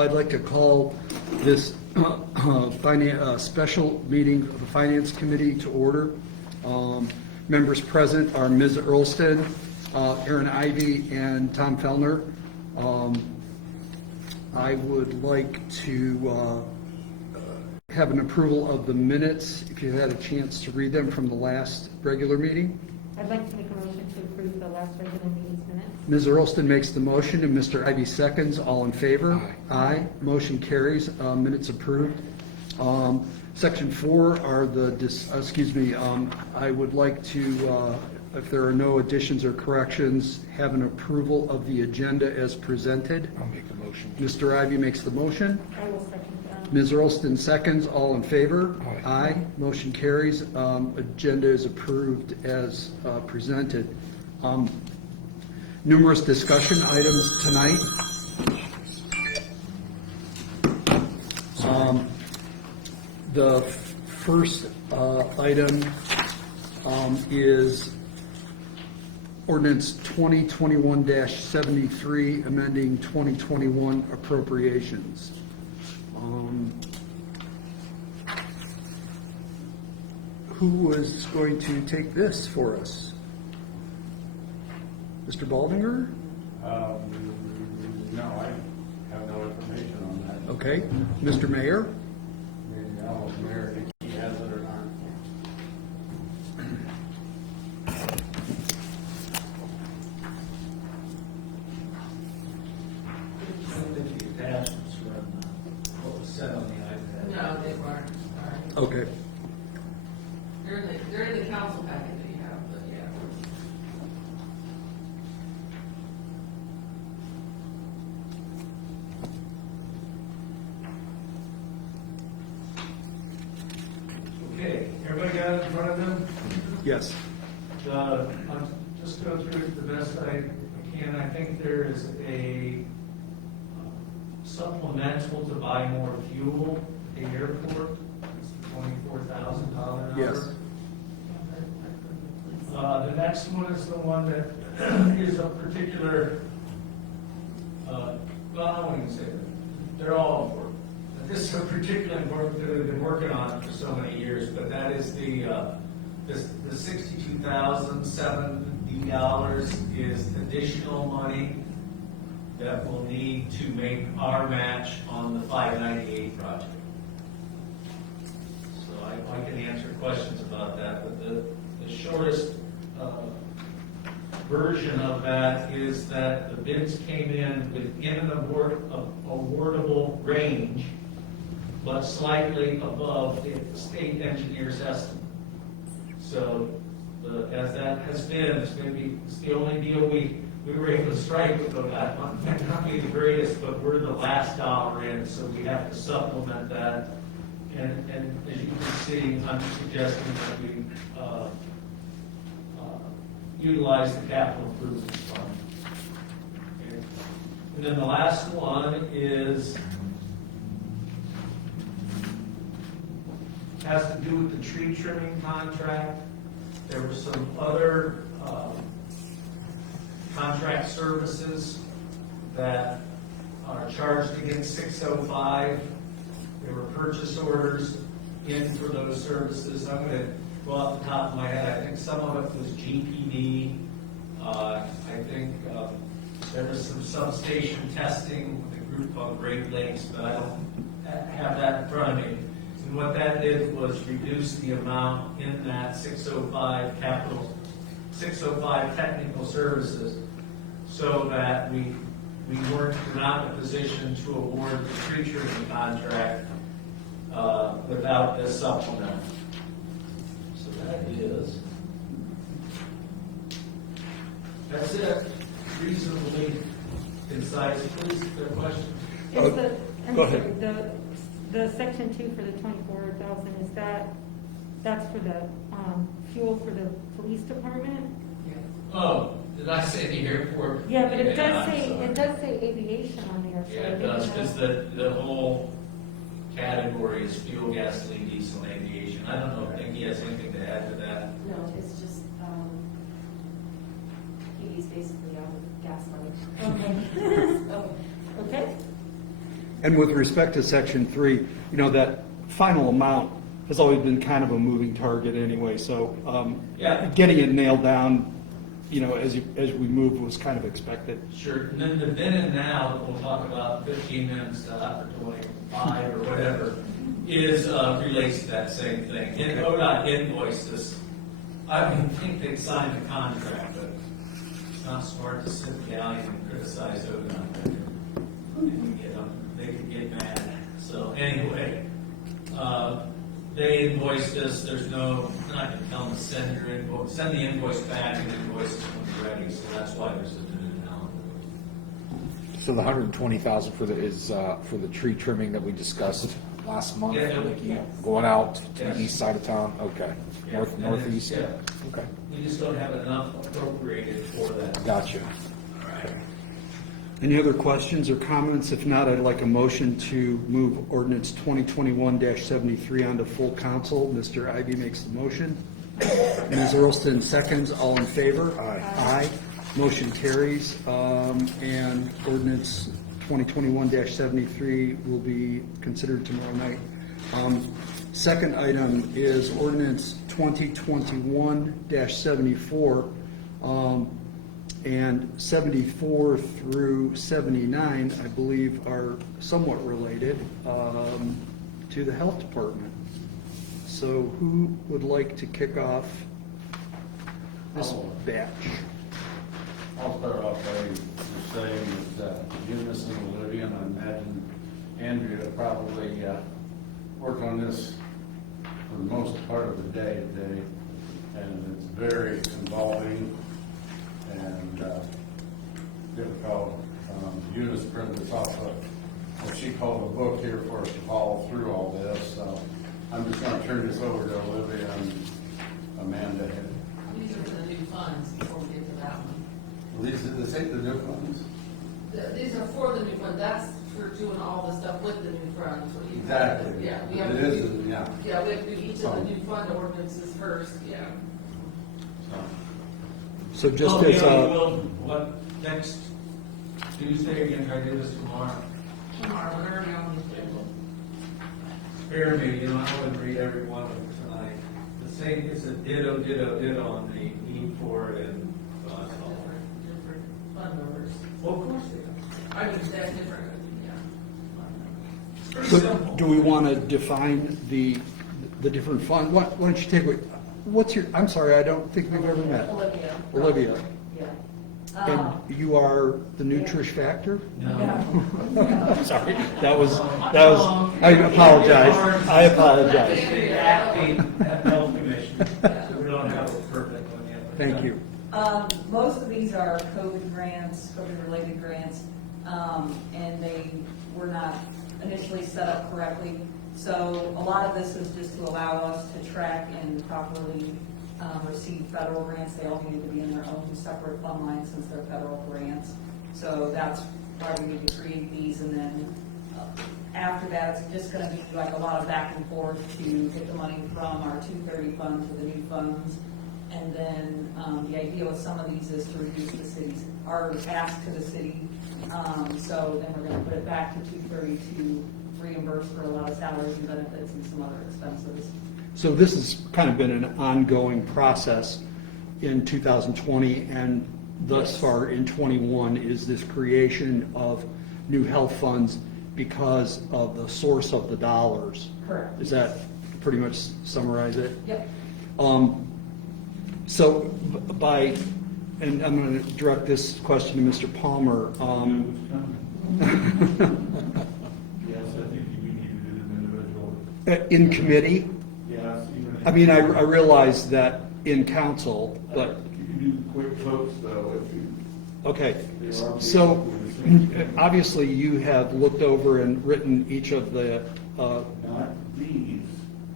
I'd like to call this special meeting of the Finance Committee to order. Members present are Ms. Earlston, Aaron Ivey, and Tom Fellner. I would like to have an approval of the minutes, if you had a chance to read them from the last regular meeting. I'd like to make a motion to approve the last regular meeting's minutes. Ms. Earlston makes the motion and Mr. Ivey seconds. All in favor? Aye. Motion carries. Minutes approved. Section 4 are the, I would like to, if there are no additions or corrections, have an approval of the agenda as presented. I'll make the motion. Mr. Ivey makes the motion. I will second that. Ms. Earlston seconds. All in favor? Aye. Motion carries. Agenda is approved as presented. Numerous discussion items tonight. The first item is ordinance 2021-73, amending 2021 appropriations. Who is going to take this for us? Mr. Baldinger? No, I have no information on that. Okay. Mr. Mayor? Maybe I'll Mayor if he has it or not. Attachments from what was said on the iPad. No, they weren't. Sorry. Okay. They're in the council packet that you have, but yeah. Okay, everybody got it in front of them? Yes. I'm just going through it the best I can. I think there is a supplemental to buy more fuel at the airport. It's the $24,000 number. Yes. The next one is the one that is a particular, well, I wouldn't even say that. They're all important. But this is a particularly important because we've been working on it for so many years, but that is the $62,070 is additional money that we'll need to make our match on the 598 project. So I can answer questions about that, but the shortest version of that is that the bids came in within an awardable range, but slightly above the state engineer's estimate. So as that has been, it's the only deal we were able to strike with that. Might not be the greatest, but we're the last dollar in, so we have to supplement that. And as you can see, I'm suggesting that we utilize the capital improvements fund. Okay. And then the last one has to do with the tree trimming contract. There were some other contract services that are charged against 605. There were purchase orders in for those services. I'm going to go off the top of my head. I think some of it was GPD. I think there was some substation testing with a group called Great Lakes, but I don't have that in front of me. And what that did was reduce the amount in that 605 technical services, so that we were not in a position to award the tree trimming contract without this supplement. So that's it. Reasonably concise. Please, the question. Oh, Is go ahead. The section 2 for the 24,000, is that's for the fuel for the police department? Oh, did I say the airport? Yeah, but it does I'm say sorry. aviation on there. So Yeah, I it didn't does, know. because the whole category is fuel, gasoline, diesel, and aviation. I don't know if Nikki has anything to add to that. No, it's just, he's basically on gas money. Okay. So, Okay. And with respect to section 3, you know, that final amount has always been kind of a moving target anyway, so Yeah. getting it nailed down, you know, as we move was kind of expected. Sure, and then the then and now, that we'll talk about 15 minutes stuff or 25 or whatever, is, relates to that same thing. And ODOT invoiced us. I think they signed the contract, but it's not smart to sit down and criticize ODOT. They could get mad. So anyway, they invoiced us, there's no, I'm not gonna tell them to send your invoice, send the invoice back and invoice us when you're ready, so that's why there's a new now. So the 120,000 for the tree trimming that we discussed last month? Yeah. Going out to Yes. the east side of town? Okay. Yeah. Northeast? Yeah. Okay. We just don't have enough appropriated for that. Gotcha. Any other questions or comments? If not, I'd like a motion to move ordinance 2021-73 onto full council. Mr. Ivy makes the motion. Ms. Earlston seconds. All in favor? Aye. Aye. Motion carries. And ordinance 2021-73 will be considered tomorrow night. Second item is ordinance 2021-74. And 74 through 79, I believe, are somewhat related to the health department. So who would like to kick off this batch? I'll start off by just saying that Eunice and Olivia, and I imagine Andrea probably worked on this for the most part of the day today, and it's very involving and difficult. Eunice printed us off what she called a book here for us to follow through all this, so I'm just going to turn this over to Olivia and Amanda. These are for the new funds before we get to that one. These are the new ones? These are for the new fund, that's for doing all the stuff with the new funds. What you- Exactly. Yeah, we have It to is, do, yeah. yeah, we have to do each of the new fund ordinances first, yeah. So just Oh, as yeah, a, well, what, next Tuesday, again, try to do this tomorrow. Tomorrow, we're already on the schedule. Spare me, you know, I wouldn't read every one of them tonight. The same, it's a ditto on the need for it and, that's all. Different fund numbers. Well, of course they are. I mean, that's different, yeah. It's pretty so simple. do we want to define the different fund? Why don't you take, what's your, I'm sorry, I don't think we've ever met. Olivia. Olivia. Yeah. And you are the Nutrish Factor? No. Sorry, that was, I apologize. I apologize. The acting health commission, so we don't have a perfect one yet. Thank you. Most of these are COVID grants, COVID-related grants, and they were not initially set up correctly. So a lot of this is just to allow us to track and properly receive federal grants. They all need to be in their own separate fund line since they're federal grants. So that's why we need to create these, and then after that, it's just gonna be like a lot of back and forth to get the money from our 230 fund to the new funds. And then the idea with some of these is to reduce the city's, our ask to the city. So then we're gonna put it back to 230 to reimburse for a lot of salaries and benefits and some other expenses. So this has kind of been an ongoing process in 2020 and thus Yes. far in 21 is this creation of new health funds because of the source of the dollars. Correct. Does that pretty much summarize it? Yep. So by, and I'm going to direct this question to Mr. Palmer. Yes, I think we need to do them individually. In committee, Yes, even. I mean, I realize that in council, but, You can do quick votes though, if you. okay. So obviously you have looked over and written each of the, Not these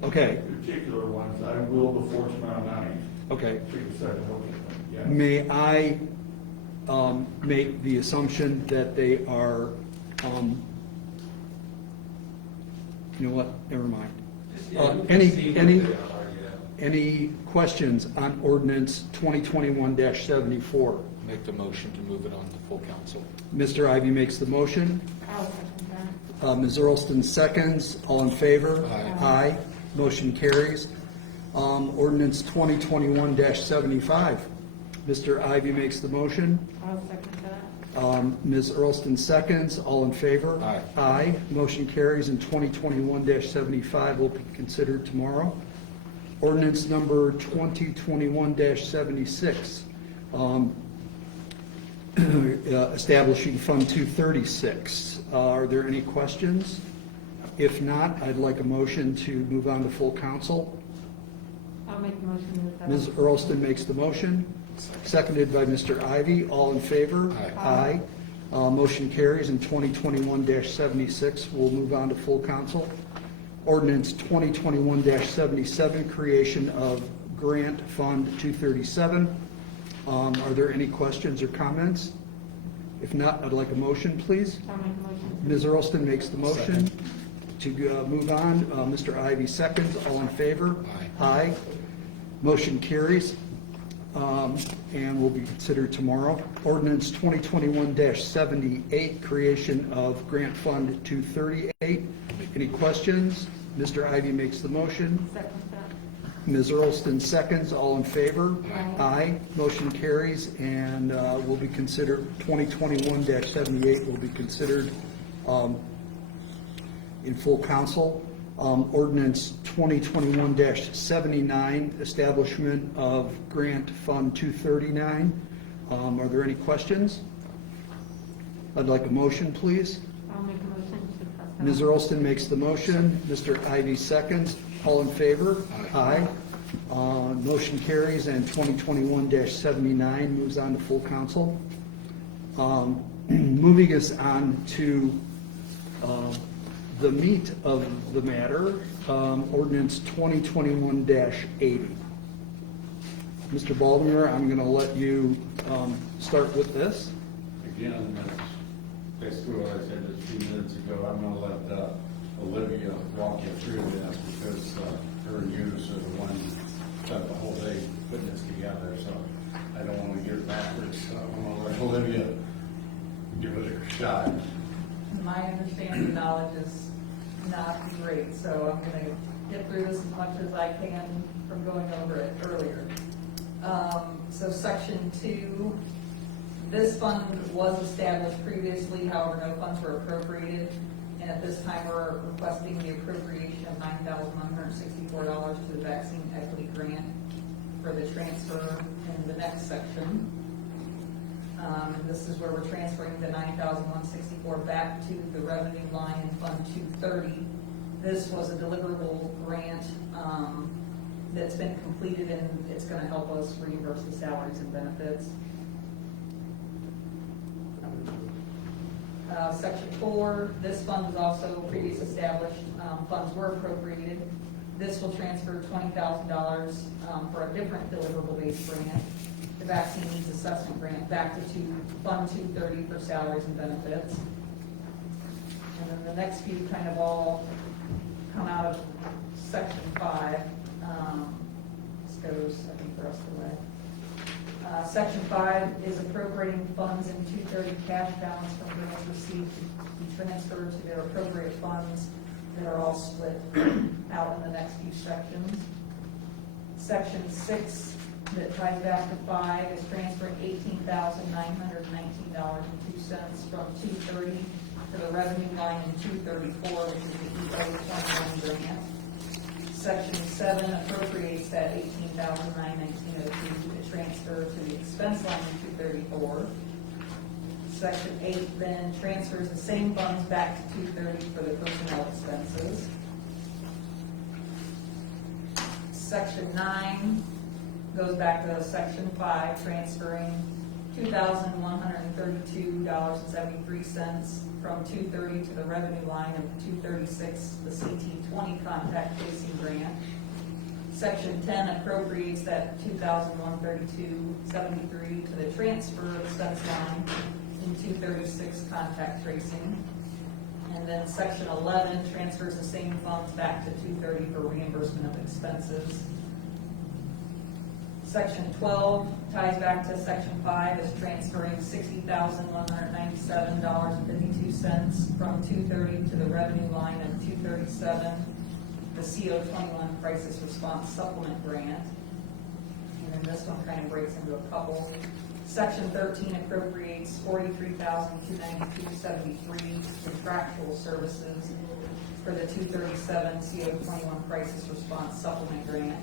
okay, particular ones, I will before tomorrow night. okay. Take a second look at them, yeah. May I make the assumption that they are, you know what, never mind. Any questions on ordinance 2021-74? Make the motion to move it on to full council. Mr. Ivy makes the motion. I'll second Ms. Earlston seconds. All in favor? Aye. Aye. Motion carries. Ordinance 2021-75. Mr. Ivy makes the motion. I'll second that. Ms. Earlston seconds. All in favor? Aye. Aye. Motion carries, and 2021-75 will be considered tomorrow. Ordinance number 2021-76, establishing Fund 236. Are there any questions? If not, I'd like a motion to move on to full council. I'll make the motion with that. Ms. Earlston makes the motion, seconded by Mr. Ivy. All in favor? Aye. Aye. Motion carries, and 2021-76 will move on to full council. Ordinance 2021-77, creation of Grant Fund 237. Are there any questions or comments? If not, I'd like a motion, please. I'll make the motion. Ms. Earlston makes the motion to move on. Mr. Ivy seconds. All in favor? Aye. Aye. Motion carries, and will be considered tomorrow. Ordinance 2021-78, creation of Grant Fund 238. Any questions? Mr. Ivy makes the motion. Second that. Ms. Earlston seconds. All in favor? Aye. Aye. Motion carries, and will be considered, 2021-78 will be considered in full council. Ordinance 2021-79, establishment of Grant Fund 239. Are there any questions? I'd like a motion, please. I'll make a motion to pass that. Ms. Earlston makes the motion. Mr. Ivy seconds. All in favor? Aye. Motion carries, and 2021-79 moves on to full council. Moving us on to the meat of the matter, ordinance 2021-80. Mr. Baldwin, I'm going to let you start with this. Again, that's basically what I said just a few minutes ago. I'm gonna let Olivia walk you through this because her and you are the one spent the whole day putting this together, so I don't want to get backwards. So I'm gonna let Olivia give it a shot. My understanding knowledge is not great, so I'm gonna get through this as much as I can from going over it earlier. So section 2, this fund was established previously, however, no funds were appropriated. And at this time, we're requesting the appropriation of $9,164 to the vaccine equity grant for the transfer in the next section. And this is where we're transferring the $9,164 back to the revenue line in Fund 230. This was a deliverable grant that's been completed, and it's going to help us reimburse the salaries and benefits. Section 4, this fund was also previously established. Funds were appropriated. This will transfer $20,000 for a different deliverable-based grant, the vaccine needs assessment grant, back to Fund 230 for salaries and benefits. And then the next few kind of all come out of Section 5. This goes, I think, the rest of the way. Section 5 is appropriating funds in 230 cash balance from grants received to be transferred to their appropriate funds that are all split out in the next few sections. Section 6 that ties back to 5 is transferring $18,919.02 from 230 to the revenue line in 234, which is the EO21 grant. Section 7 appropriates that $18,919.02 to transfer to the expense line in 234. Section 8 then transfers the same funds back to 230 for the personnel expenses. Section 9 goes back to Section 5, transferring $2,132.73 from 230 to the revenue line of 236, the CT20 contact tracing grant. Section 10 appropriates that $2,132.73 to the transfer expense line in 236 contact tracing. And then Section 11 transfers the same funds back to 230 for reimbursement of expenses. Section 12 ties back to Section 5, is transferring $60,197.52 from 230 to the revenue line of 237, the CO 21 crisis response supplement grant. And then this one kind of breaks into a couple. Section 13 appropriates $43,292.73 contractual services for the 237 CO 21 crisis response supplement grant.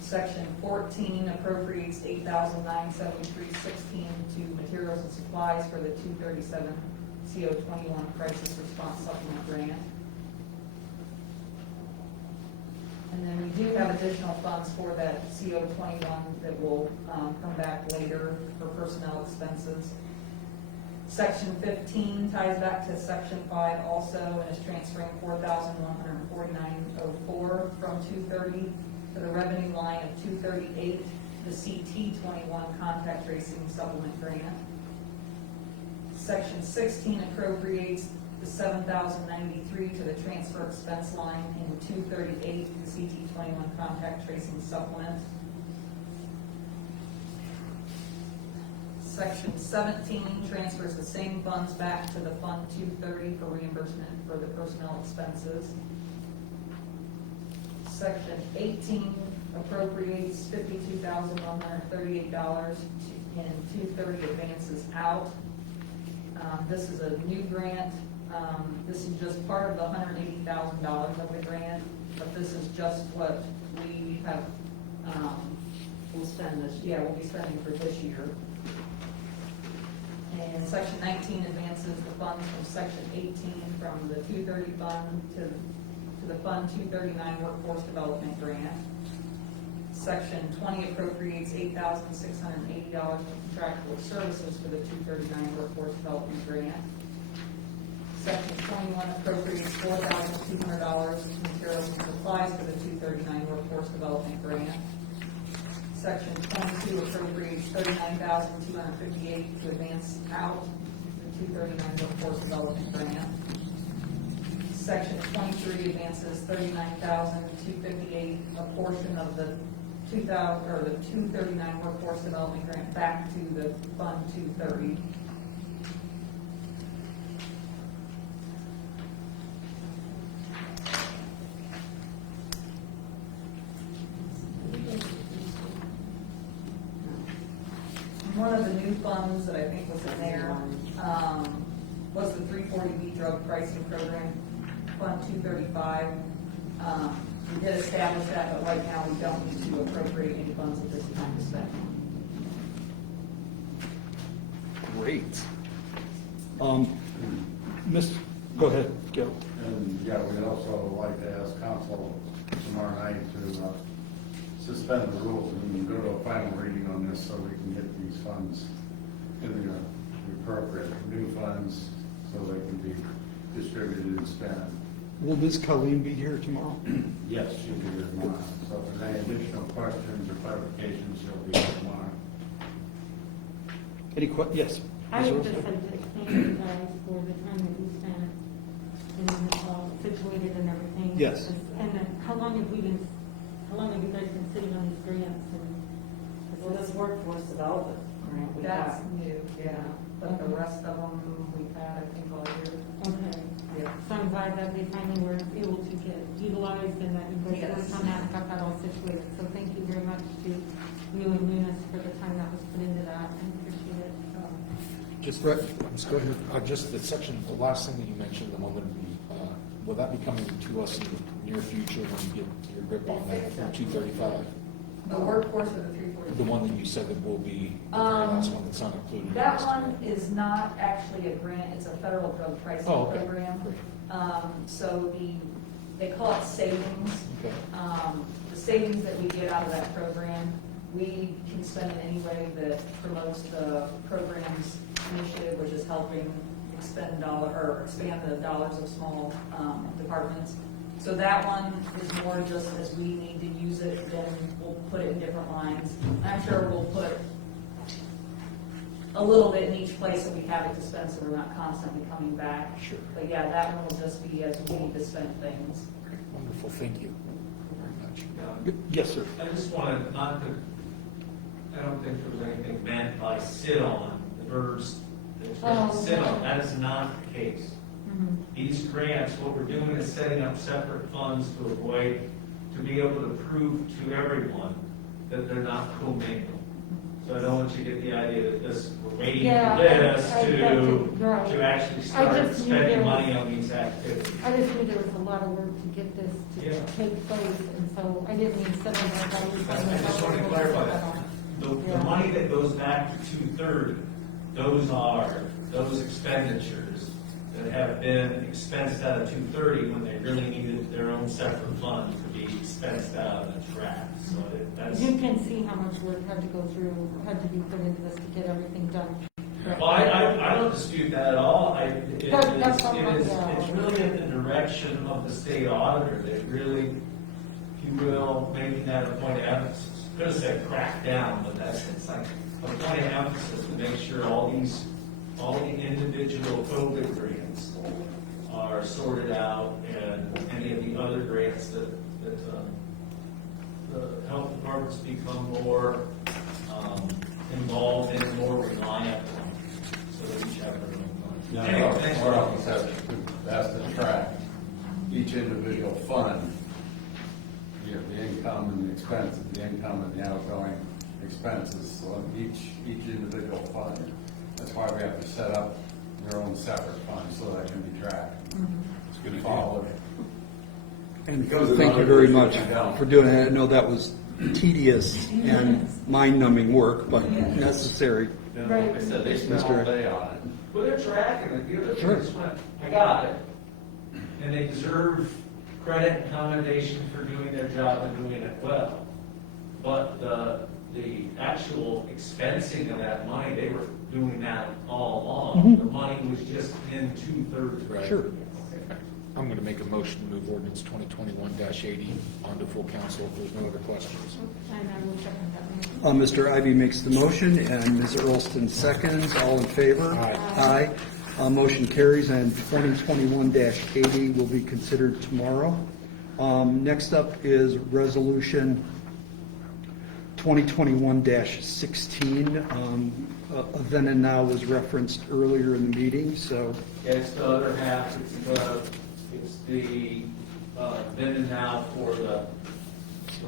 Section 14 appropriates $8,973.16 to materials and supplies for the 237 CO 21 crisis response supplement grant. And then we do have additional funds for that CO 21 that will come back later for personnel expenses. Section 15 ties back to Section 5 also and is transferring $4,149.04 from 230 to the revenue line of 238, the CT 21 contact tracing supplement grant. Section 16 appropriates the $7,093 to the transfer expense line in 238, the CT 21 contact tracing supplement. Section 17 transfers the same funds back to the Fund 230 for reimbursement for the personnel expenses. Section 18 appropriates $52,138 in 230 advances out. This is a new grant. This is just part of the $180,000 of the grant, but this is just what we have, we'll spend this, we'll be spending for this year. And Section 19 advances the funds from Section 18 from the 230 fund to the Fund 239 Workforce Development Grant. Section 20 appropriates $8,680 for contractual services for the 239 Workforce Development Grant. Section 21 appropriates $4,200 for materials and supplies for the 239 Workforce Development Grant. Section 22 appropriates $39,258 to advance out the 239 Workforce Development Grant. Section 23 advances $39,258, a portion of the 239 Workforce Development Grant back to the Fund 230. One of the new funds that I think was in there was the 340B drug pricing program, Fund 235. We did establish that, but right now we don't need to appropriate any funds at this time to spend. Great. Go ahead, Gil. And, yeah, we'd also like to ask council tomorrow night to suspend the rules and go to a final reading on this so we can get these funds in the appropriate new funds so they can be distributed and spent. Will Ms. Colleen be here tomorrow? Yes, she'll be here tomorrow. So if there's any additional questions or clarifications, she'll be here tomorrow. Any yes? I would just like to thank you guys for the time that you spent and situated and everything. Yes. And how long have you guys been sitting on these grants? Well, this workforce development grant, that's new, but the rest of them we've had, I think, all year. Okay. Yeah. So I'm glad that they finally were able to get utilized and that you guys worked on that and got that all situated. So thank you very much to you and Eunice for the time that was put into that. I appreciate it. Just go ahead. Just the section, the last thing that you mentioned, the one that will that be coming to us in the near future when you get your grip on that from 235? The workforce of the 340. The one that you said that will be, the last one that's not included. in That this. one is not actually a grant, it's a federal drug pricing program. Great. So they call it savings. Okay. The savings that we get out of that program, we can spend in any way that promotes the program's initiative, which is helping expand the dollars of small departments. So that one is more just as we need to use it, then we'll put it in different lines. I'm sure we'll put a little bit in each place that we have it to spend, so we're not constantly coming back. Sure. But yeah, that one will just be as we need to spend things. Great. Wonderful. Thank you very much. Yes, sir. I just wanted not to, I don't think there was anything meant by sit on, the verbs that sit on, that is not the case. These grants, what we're doing is setting up separate funds to avoid, to be able to prove to everyone that they're not commingled. So I don't want you to get the idea that this, we're waiting Yeah, for this I right. to actually I start just knew there spending was- money on these activities. I just knew there was a lot of work to get this Yeah. to take place, and so I didn't mean sit on that. I just want to clarify that. The money that goes back to 230, those are those expenditures that have been expensed out of 230 when they really needed their own separate fund to be expensed out of the track. So that's, You can see how much work had to go through, had to be put into this to get everything done. well, I don't dispute that at all. That's all right, yeah. It's really in the direction of the state auditor that really, if you will, making that a point of emphasis. Could have said crack down, but it's like a point of emphasis to make sure all the individual COVID grants are sorted out, and any of the other grants that the health departments become more involved in, more reliant on, so they each have their own fund. Yeah, Anyway, thanks our for office has to, to track each individual fund, the income and the expenses, the income and the outgoing expenses, so each individual fund. That's why we have to set up their own separate funds so that can be tracked. It's good to follow. And thank you very much for doing that. I know that was tedious and mind-numbing work, but necessary. Right. Like I said, they spent all day on it. Well, they're tracking it, the other thing Sure. is, I got it. And they deserve credit and commendation for doing their job and doing it well. But the actual expensing of that money, they were doing that all along. The money was just in 2/3. Right. Sure. I'm going to make a motion to move ordinance 2021-80 onto full council if there's no other questions. And I will second that. Mr. Ivy makes the motion, and Ms. Earlston seconds. All in favor? Aye. Aye. Motion carries, and 2021-80 will be considered tomorrow. Next up is Resolution 2021-16. Then and now was referenced earlier in the meeting, so It's the other half, it's the then and now for the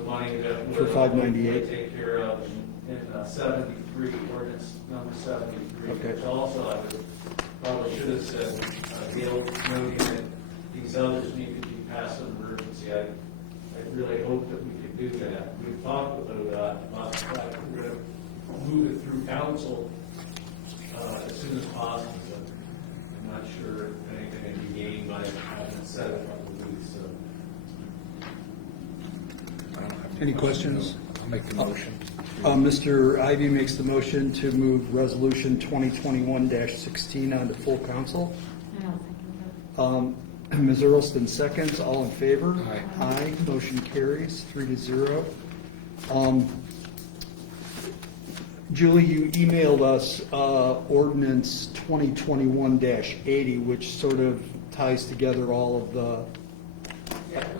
money that For we'll 598. take care of in 73, ordinance number 73. Okay. Which also I probably should have said, Gail noting that these others need to be passed in emergency. I really hope that we could do that. We've talked about the fact that we're going to move it through council as soon as possible. But I'm not sure if anything can be gained by having it set up on the week, so. I don't have Any questions? I'll make the motion. Mr. Ivy makes the motion to move Resolution 2021-16 onto full council. And I'll second that. Ms. Earlston seconds. All in favor? Aye. Aye. Motion carries 3-0. Julie, you emailed us ordinance 2021-80, which sort of ties together all of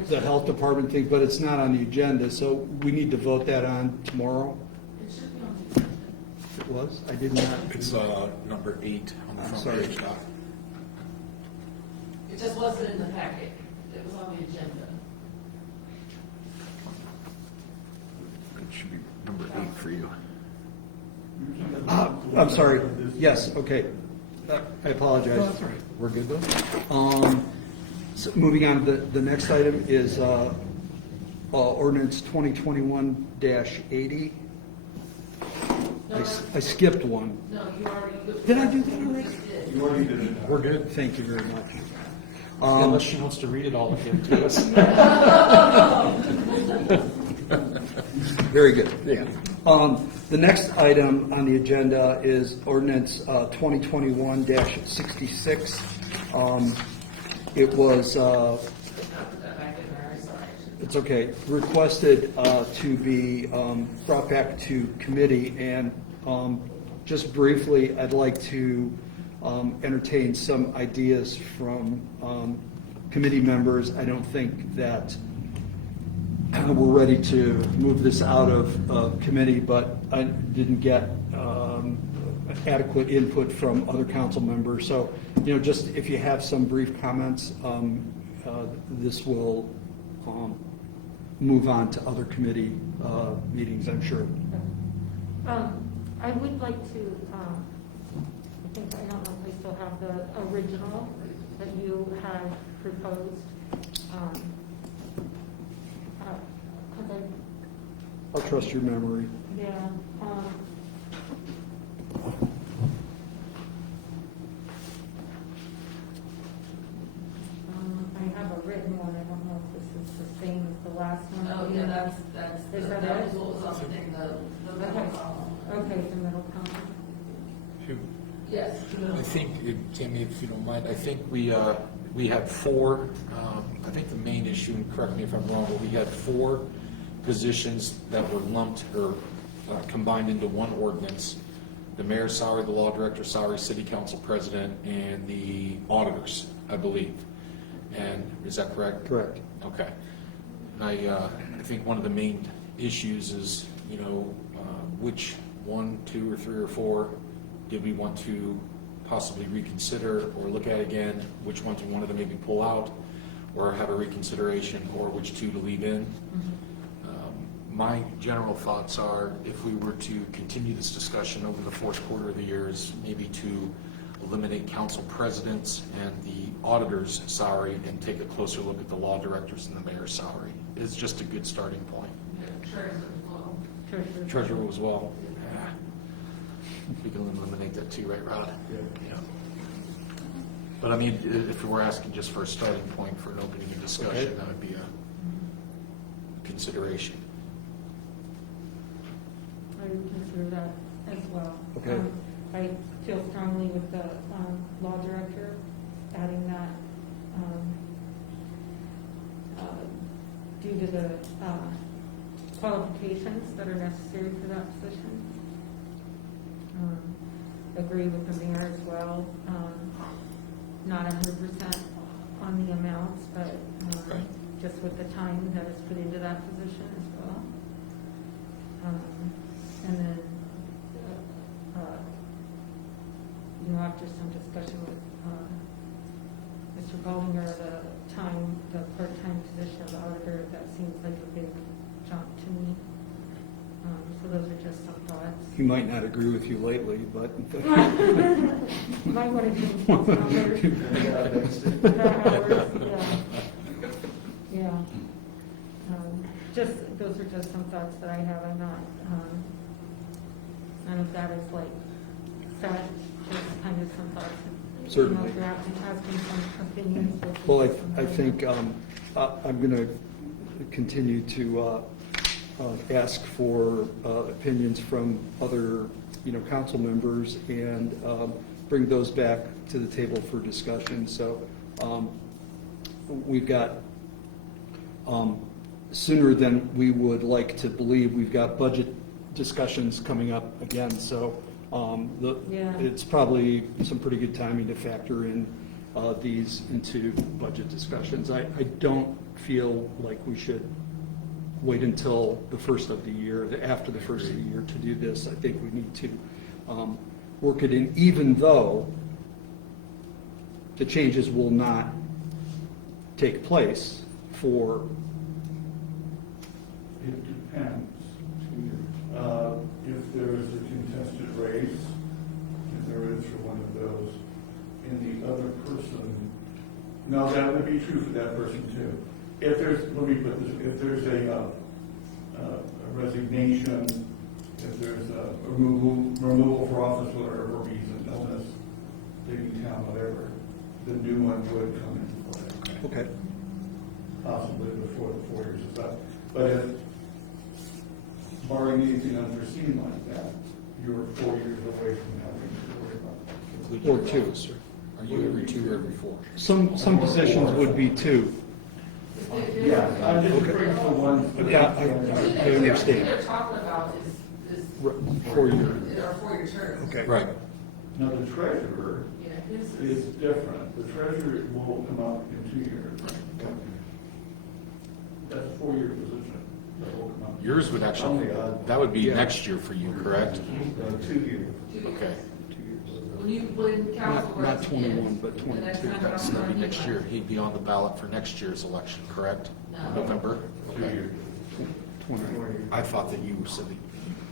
the health department thing, but it's not on the agenda, so we need to vote that on tomorrow. It should be on the agenda. It was? I did not. It's number 8 on the I'm front sorry. page, Doc. It just wasn't in the packet. It was on the agenda. It should be number 8 for you. I'm sorry. Yes, okay. I apologize. We're good though? So moving on, the next item is ordinance 2021-80. I skipped one. No, you already. Did I do that already? You did. You already did it. We're good. Thank you very much. Unless she wants to read it all again to us. Very good. Yeah. The next item on the agenda is ordinance 2021-66. It was, Not put that back in there, I'm sorry. it's okay, requested to be brought back to committee, and just briefly, I'd like to entertain some ideas from committee members. I don't think that we're ready to move this out of committee, but I didn't get adequate input from other council members. So, just if you have some brief comments, this will move on to other committee meetings, I'm sure. I would like to, I think, I don't know if we still have the original that you had proposed. 'Cause I'll trust your memory. yeah, I have a written one, I don't know if this is the same as the last one. Oh, yeah, that's, Is that that it? was what was on the thing, the middle Okay. column. Okay, the middle column. Yes. I think, Tammy, if you don't mind, I think we had four, I think the main issue, and correct me if I'm wrong, but we had four positions that were lumped or combined into one ordinance. The mayor's salary, the law director's salary, city council president, and the auditors, I believe. And is that correct? Correct. Okay. I think one of the main issues is, which one, two, or three, or four did we want to possibly reconsider or look at again? Which ones we wanted to maybe pull out or have a reconsideration, or which two to leave in? My general thoughts are, if we were to continue this discussion over the fourth quarter of the year, is maybe to eliminate council presidents and the auditor's salary and take a closer look at the law directors and the mayor's salary. It's just a good starting point. Treasurer as well. Treasurer as well. Yeah. We can eliminate that too, right, Rod? Yeah. But I mean, if we're asking just for a starting point for an opening of discussion, that would be a consideration. I would consider that as well. Okay. I feel strongly with the law director, adding that due to the qualifications that are necessary for that position. Agree with the mayor as well. Not 100% on the amounts, but Right. just with the time that is put into that position as well. And then, after some discussion with Mr. Baldinger, the part-time position of auditor, that seems like a big jump to me. So those are just some thoughts. He might not agree with you lately, but. Might want to change those numbers. The hours, yeah. Just, those are just some thoughts that I have. I'm not, none of that is like set, just kind of some thoughts. Certainly. If you're asking some opinions. Well, I think I'm going to continue to ask for opinions from other, council members and bring those back to the table for discussion. So we've got, sooner than we would like to believe, we've got budget discussions coming up again. So Yeah. it's probably some pretty good timing to factor in these into budget discussions. I don't feel like we should wait until the first of the year, after the first of the year to do this. I think we need to work it in, even though the changes will not take place for, It depends. If there is a contested race, if there is for one of those, and the other person, no, that would be true for that person too. If there's, let me put this, if there's a resignation, if there's a removal for office, whatever reason, illness, leaving town, whatever, the new one would come into play. okay. Possibly before the 4 years is up. But if, barring anything unforeseen like that, you're 4 years away from having to worry about that. Include Or your two. officer. Are you every 2 or every 4? Some positions would be two. Yeah, I'm just referring to the ones. but- Yeah, I What understand. they're talking about is 4 years. our 4-year term. Okay. Right. Now, the treasurer Yeah, his is different. The treasurer will come up in 2 years. That's a 4-year position that will come up. Yours would actually, Only, that would be Yeah. next year for you, correct? 2 years. Okay. when council. Not runs 21, again, but the next 22. time That's around, gonna be we'll next run year. again. He'd be on the ballot for next year's election, correct? No. November? 2 Okay. years. 20. I thought that you said that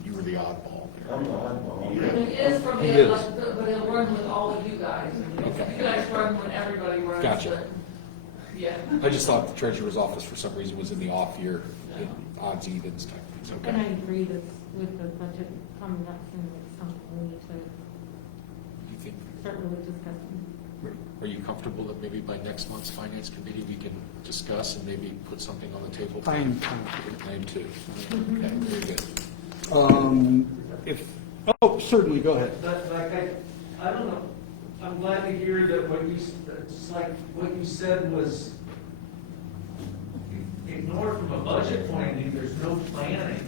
you were the oddball. It is from He the, is. but it'll run with all of you guys. Okay. You guys run when everybody runs. Gotcha. but- Yeah. I just thought the treasurer's office for some reason was in the off year, odds, evens type things, And I okay? agree that with the budget coming up soon, it's something we need to You think, start really discussing. are you comfortable that maybe by next month's finance committee, we can discuss and maybe put something on the table? I am confident. I am too. Okay, very good. Certainly, go ahead. But like, I don't know, I'm glad to hear that what you, it's like, what you said was ignored from a budget point of view, there's no planning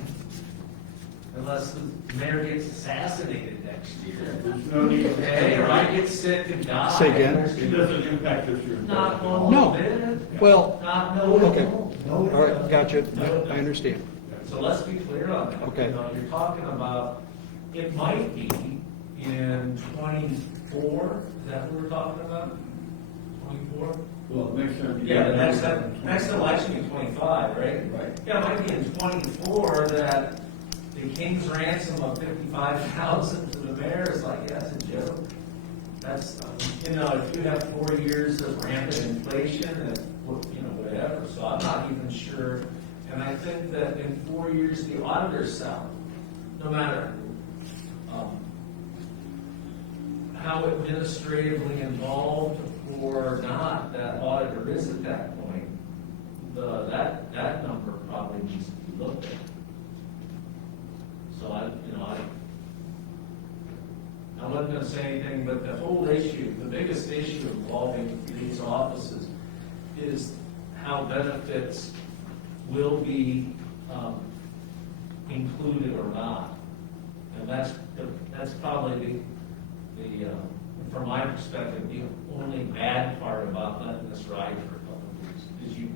unless the mayor gets assassinated next year. There's no need. Okay, or I get sick and die. Say again? It doesn't impact this year. Not one No. bit. Well, Not, no. okay. no, All right, gotcha. no. I understand. So let's be clear on that. Okay. You know, you're talking about, it might be in 24, is that what we're talking about? 24? Well, next time. Yeah, the next election in 25, right? Right. Yeah, it might be in 24 that the king's ransom of 55,000 to the mayor is like, yeah, that's a joke. That's, you know, if you have 4 years of rampant inflation and, you know, whatever, so I'm not even sure. And I think that in 4 years, the auditor's salary, no matter how administratively involved or not that auditor is at that point, that number probably needs to be looked at. So I wasn't gonna say anything, but the whole issue, the biggest issue involving these offices is how benefits will be included or not. And that's probably from my perspective, the only bad part about letting this ride for a couple of years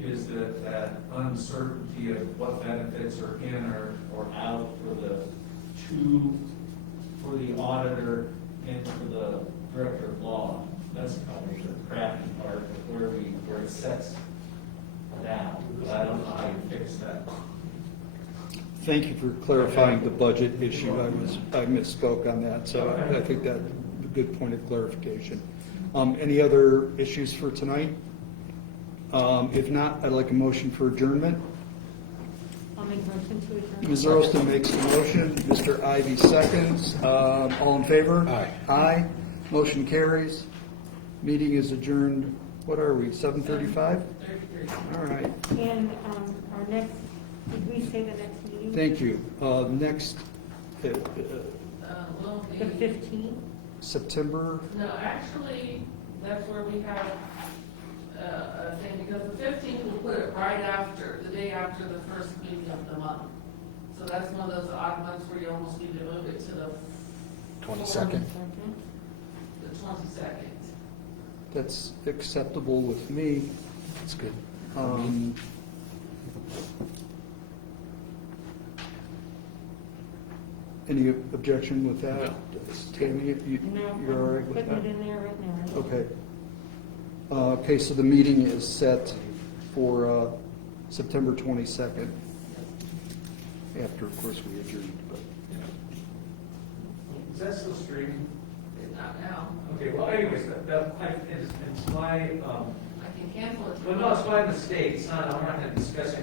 is that uncertainty of what benefits are in or out for the auditor and for the director of law. That's probably the crafty part of where it sets down, but I don't know how you fix that. Thank you for clarifying the budget issue. I misspoke on that, so I think that's a good point of clarification. Any other issues for tonight? If not, I'd like a motion for adjournment. I'll make a motion to adjourn. Ms. Earlston makes the motion, Mr. Ivy seconds. All in favor? Aye. Aye. Motion carries. Meeting is adjourned, what are we, 7:35? All right, And our next, did we say the next meeting? thank you. Next, Will The be, 15th? September, no, actually, that's where we have a thing, because the 15th will put it right after, the day after the first meeting of the month. So that's one of those odd months where you almost need to move it to the 22nd? the 22nd. that's acceptable with me. That's good. Any objection with that? No. Tammy, No, you're all right with putting it that? in there right now. Okay. Okay, so the meeting is set for September 22nd. After, of course, we adjourned, but. Is that still streaming? Not now. Okay, well anyways, it's my, I can cancel it. well, no, it's my mistake, it's not, I'm not gonna discuss it